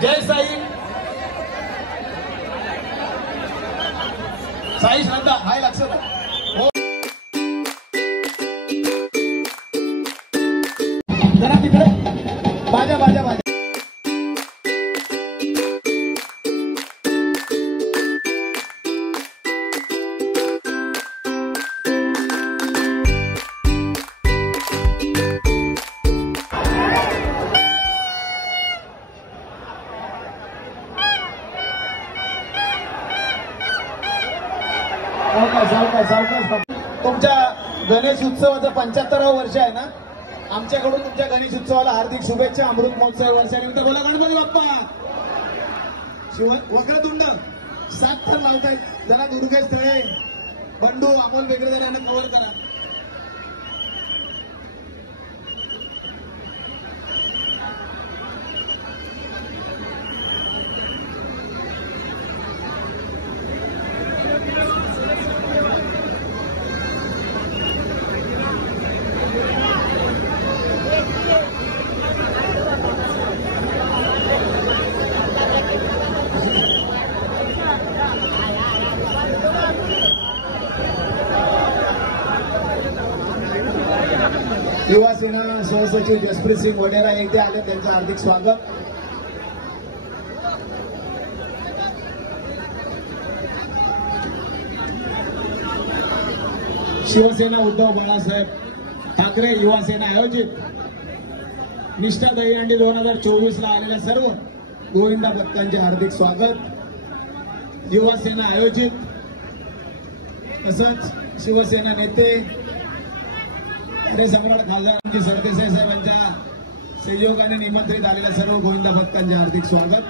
जय साई साई श्रद्धा हाय लक्षात जरा तिकडे बाजा बाजा बाजा तुमच्या गणेश उत्सवाचं 75वं वर्ष आहे ना. आमच्याकडून तुमच्या गणेश उत्सवाला हार्दिक शुभेच्छा. अमृत महोत्सव वर्षानिमित्त बोला गणपती बाप्पा. वक्रतुंड 7 थर लावतायत. जरा दुर्गेश तळे बंडू अमोल वेगळे यांना कव्हर करा. युवा सेना सहसचिव जसप्रीत सिंग वडेरा एकदा आले, त्यांचं हार्दिक स्वागत. शिवसेना उद्धव बाळासाहेब ठाकरे युवा सेना आयोजित निष्ठा दहीहंडी 2024 ला आलेल्या सर्व गोविंदा भक्तांचे हार्दिक स्वागत. युवा सेना आयोजित तसंच शिवसेना नेते सम्राट खासदार सरदेसाई साहेबांच्या सहयोगाने निमंत्रित आलेल्या सर्व गोविंदा भक्तांचे हार्दिक स्वागत.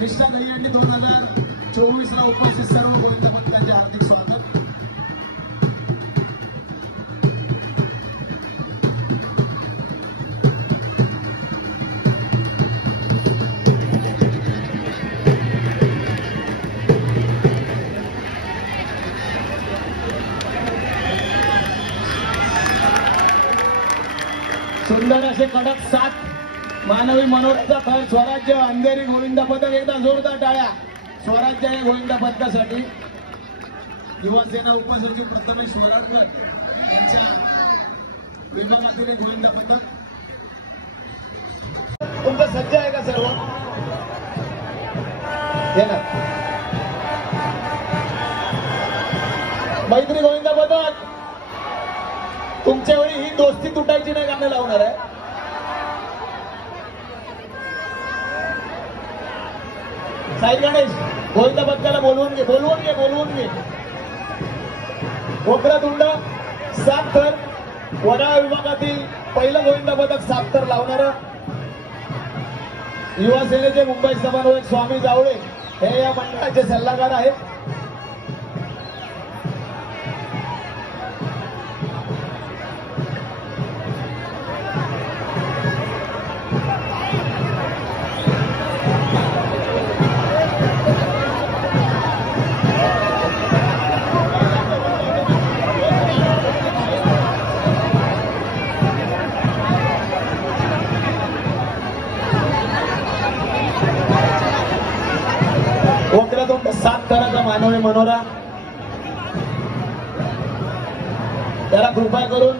निष्ठा दहीहंडी 2024 ला उपस्थित सर्व गोविंदा भक्तांचे हार्दिक स्वागत. सुंदर असे कडक 7 मानवी मनोरंजनाचा खेळ स्वराज्य अंधेरी गोविंदा पदक. एकदा जोरदार टाळ्या स्वराज्य या गोविंदा पदकासाठी. युवा सेना उपसचिव प्रथमेश वराडकर यांच्या विभागातील गोविंदा पदक. तुमचं सज्ज आहे का सर्व? मैत्री गोविंदा पदक. तुमच्या वेळी ही दोस्ती तुटायची नाही गाणं लावणार आहे. साई गणेश गोविंदा पदकाला बोलवून घे. वक्रतुंड 7 थर वडाळा विभागातील पहिलं गोविंदा पदक 7 थर लावणार. युवा सेनेचे मुंबई समन्वयक स्वामी जावळे हे या मंडळाचे सल्लागार आहेत. मानवी मनोरा त्याला कृपा करून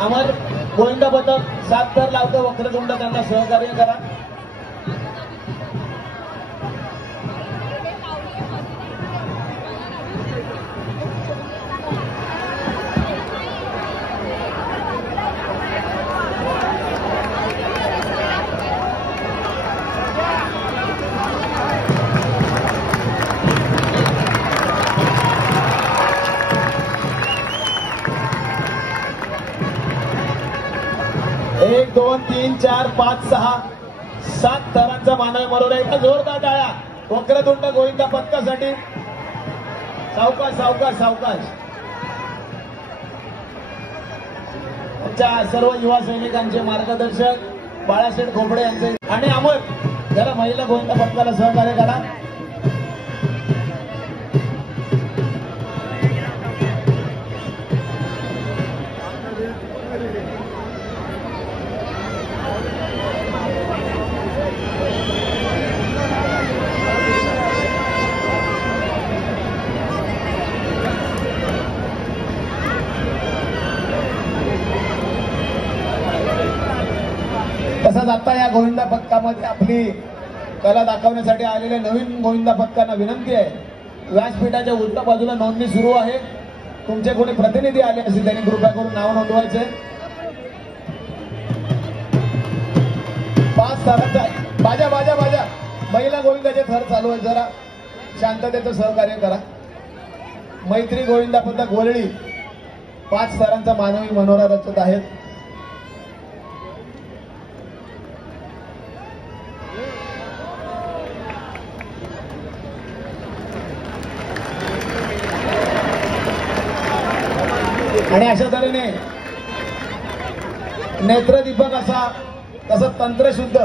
अमर गोविंदा पथक 7 थर लावतो वक्रतुंड त्यांना सहकार्य करा. एक 2 3 4 5 6 7 थरांचा मानवी मनोरा. एका जोरदार टाळ्या वक्रतुंड गोविंदा पथकासाठी. सावकाश सावकाश सावकाश. आमच्या सर्व युवा सैनिकांचे मार्गदर्शक बाळासाहेब खोपडे यांचे आणि अमर जरा महिला गोविंदा पथकाला सहकार्य करा. तसंच आता या गोविंदा पथकामध्ये आपली कला दाखवण्यासाठी आलेल्या नवीन गोविंदा पथकांना विनंती आहे, व्यासपीठाच्या उलट्या बाजूला नोंदणी सुरू आहे. तुमचे कोणी प्रतिनिधी आले असतील त्यांनी कृपया करून नाव नोंदवायचे. 5 थरांचा बाजा बाजा बाजा महिला गोविंदाचे थर चालू आहे. जरा शांततेचं सहकार्य करा. मैत्री गोविंदा पथक वरळी 5 थरांचा मानवी मनोरा रचत आहेत. आणि अशा तऱ्हेने नेत्रदीपक असा तसं तंत्रशुद्ध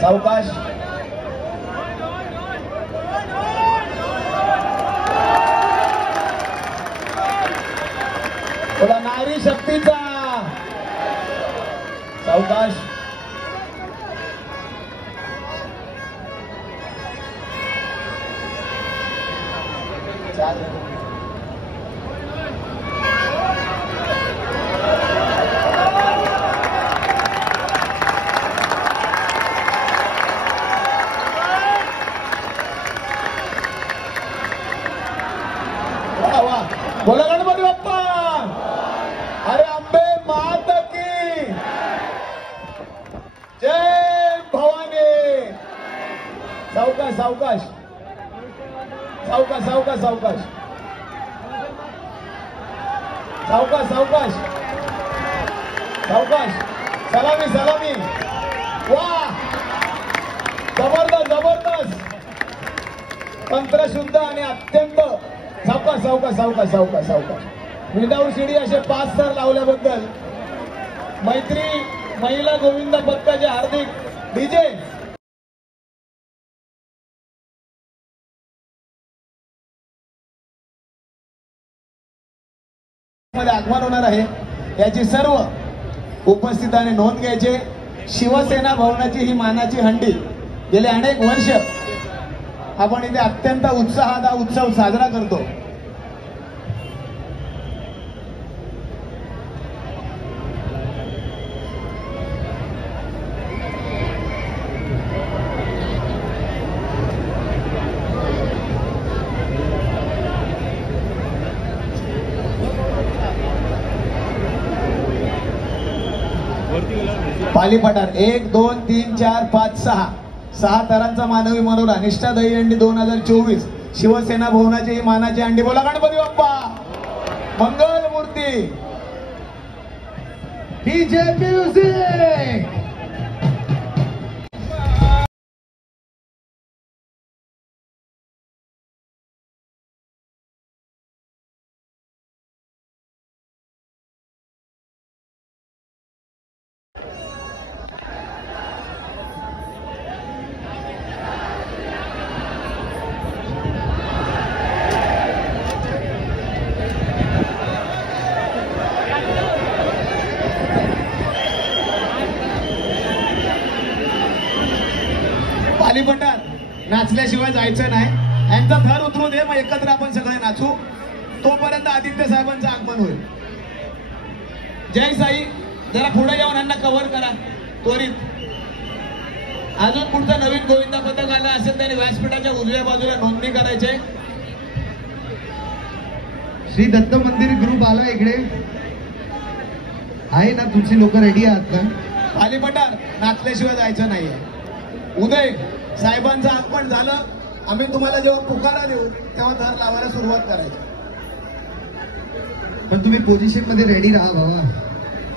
सावकाश थोडा नारी शक्तीचा सावकाश. बोला गणपती बाप्पा. अरे अंबे मात की जय भवानी. सावकाश सावकाश सावकाश सावकाश सावकाश सावकाश सावकाश सावकाश. सलामी सलामी. वा जबरदस्त जबरदस्त तंत्रशुद्ध आणि अत्यंत सावकाश सावकाश सावकाश सावकाश सावकाश. विदाऊट शिडी असे 5 थर लावल्याबद्दल मैत्री महिला गोविंदा पथकाचे हार्दिक डीजे मध्ये आगमन होणार आहे. याची सर्व उपस्थितांनी नोंद घ्यायचे. शिवसेना भवनाची ही मानाची हंडी गेले अनेक वर्ष आपण इथे अत्यंत उत्साहात हा उत्सव साजरा करतो. पाली पठार 1 2 3 4 5 6 थरांचा मानवी मनोरा. निष्ठा दहीहंडी 2024 शिवसेना भवनाची ही मानाची हंडी. बोला गणपती बाप्पा मंगल मूर्ती. DJ music. नाचल्याशिवाय जायचं नाही. यांचा थर उतरू दे, मग एकत्र आपण सगळे नाचू. तोपर्यंत आदित्य साहेबांचं आगमन होईल. जय साई. जरा पुढे जाऊन यांना कव्हर करा त्वरित. अजून पुढचं नवीन गोविंदा पथक आलं असेल त्याने व्यासपीठाच्या उजव्या बाजूला नोंदणी करायचे. श्री दत्त मंदिर ग्रुप आला इकडे आहे ना, तुमची लोक रेडी आहात ना? खाली पठार, नाचल्याशिवाय जायचं नाहीये. उदय साहेबांचं आगमन झालं, आम्ही तुम्हाला जेव्हा पुकारा देऊ तेव्हा थर लावायला सुरुवात करायची. पण तुम्ही पोझिशन मध्ये रेडी राहा बाबा,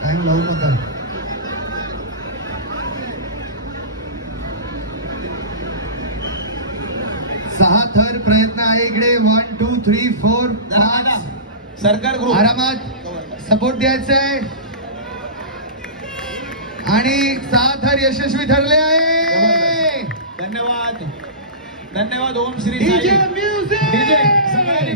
टाइम लावू नका. सहा थर प्रयत्न आहे इकडे. 1 2 3 4 5. सरकार ग्रुप आरामात सपोर्ट द्यायचंय आणि 6 थर यशस्वी ठरले आहे. धन्यवाद धन्यवाद. Om Shri DJ Sai. Music. DJ सगळ्यांनी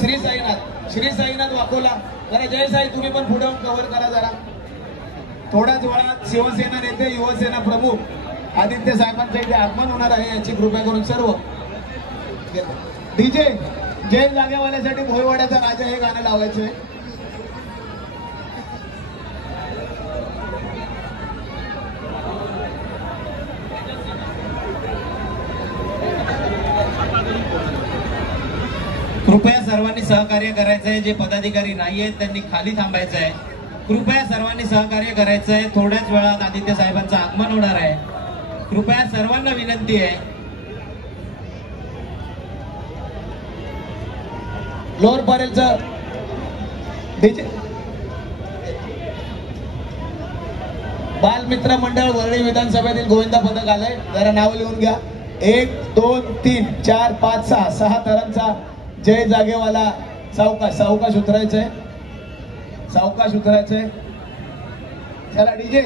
श्री साईनाथ, श्री साईनाथ वाकोला. जरा जय साई तुम्ही पण पुढे कव्हर करा जरा. थोड्याच वेळात शिवसेना नेते युवसेना प्रमुख आदित्य साहेबांच्या इथे आगमन होणार आहे. याची कृपया करून सर्व डीजे जय जागेवाल्यासाठी भोईवाड्याचा राजा हे गाणं लावायचंय. कृपया सर्वांनी सहकार्य करायचं आहे. जे पदाधिकारी नाही आहेत त्यांनी खाली थांबायचं आहे. कृपया सर्वांनी सहकार्य करायचं आहे. थोड्याच वेळात आदित्य साहेबांचं आगमन होणार आहे. कृपया सर्वांना विनंती आहे. लोअर परेलचं डीजे बालमित्र मंडळ वरळी विधानसभेतील गोविंदा पथक आलंय. जरा नाव लिहून घ्या. 1 2 3 4 5 6 6 थरांचा जय जागेवाला. सावकाश सावकाश उतरायचंय, सावकाश उतरायचंय. चला डीजे.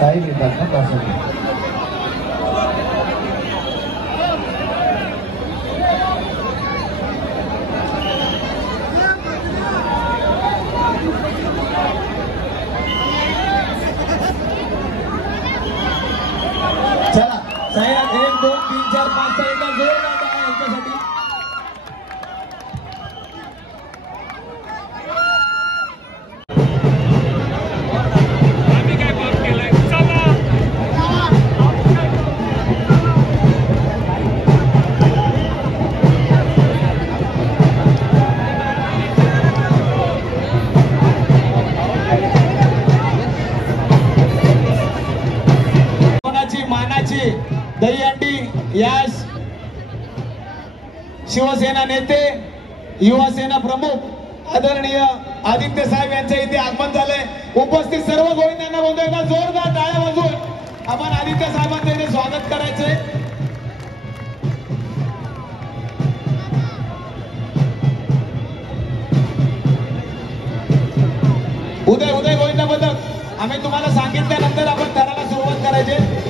साई घेतात ना पासून. चला साईनाथ 1 2 3 4 5 6 एकदा जोरदार टाळ्या यांच्यासाठी. मानाची दहीहंडी यास शिवसेना नेते युवासेना प्रमुख आदरणीय आदित्य साहेब यांच्या इथे आगमन झालंय. उपस्थित सर्व गोविंदांना बोलतोय का जोरदार टाळ्या वाजवून आपण आदित्य साहेबांचं इथे स्वागत करायचंय. उदय उदय गोविंदा पथक आम्ही तुम्हाला सांगितल्यानंतर आपण थराला सुरुवात करायची.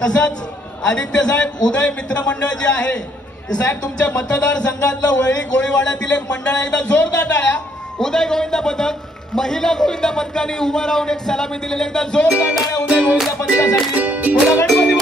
तसंच आदित्य साहेब उदय मित्रमंडळ जे आहे ते साहेब तुमच्या मतदारसंघातलं वळी गोळीवाड्यातील एक मंडळ आहे. एकदा जोरदार टाळ्या. उदय गोविंदा पथक महिला गोविंदा पथकाने उभा राहून एक सलामी दिलेली. एकदा जोरदार टाळ्या उदय गोविंदा पथकासाठी. गणपती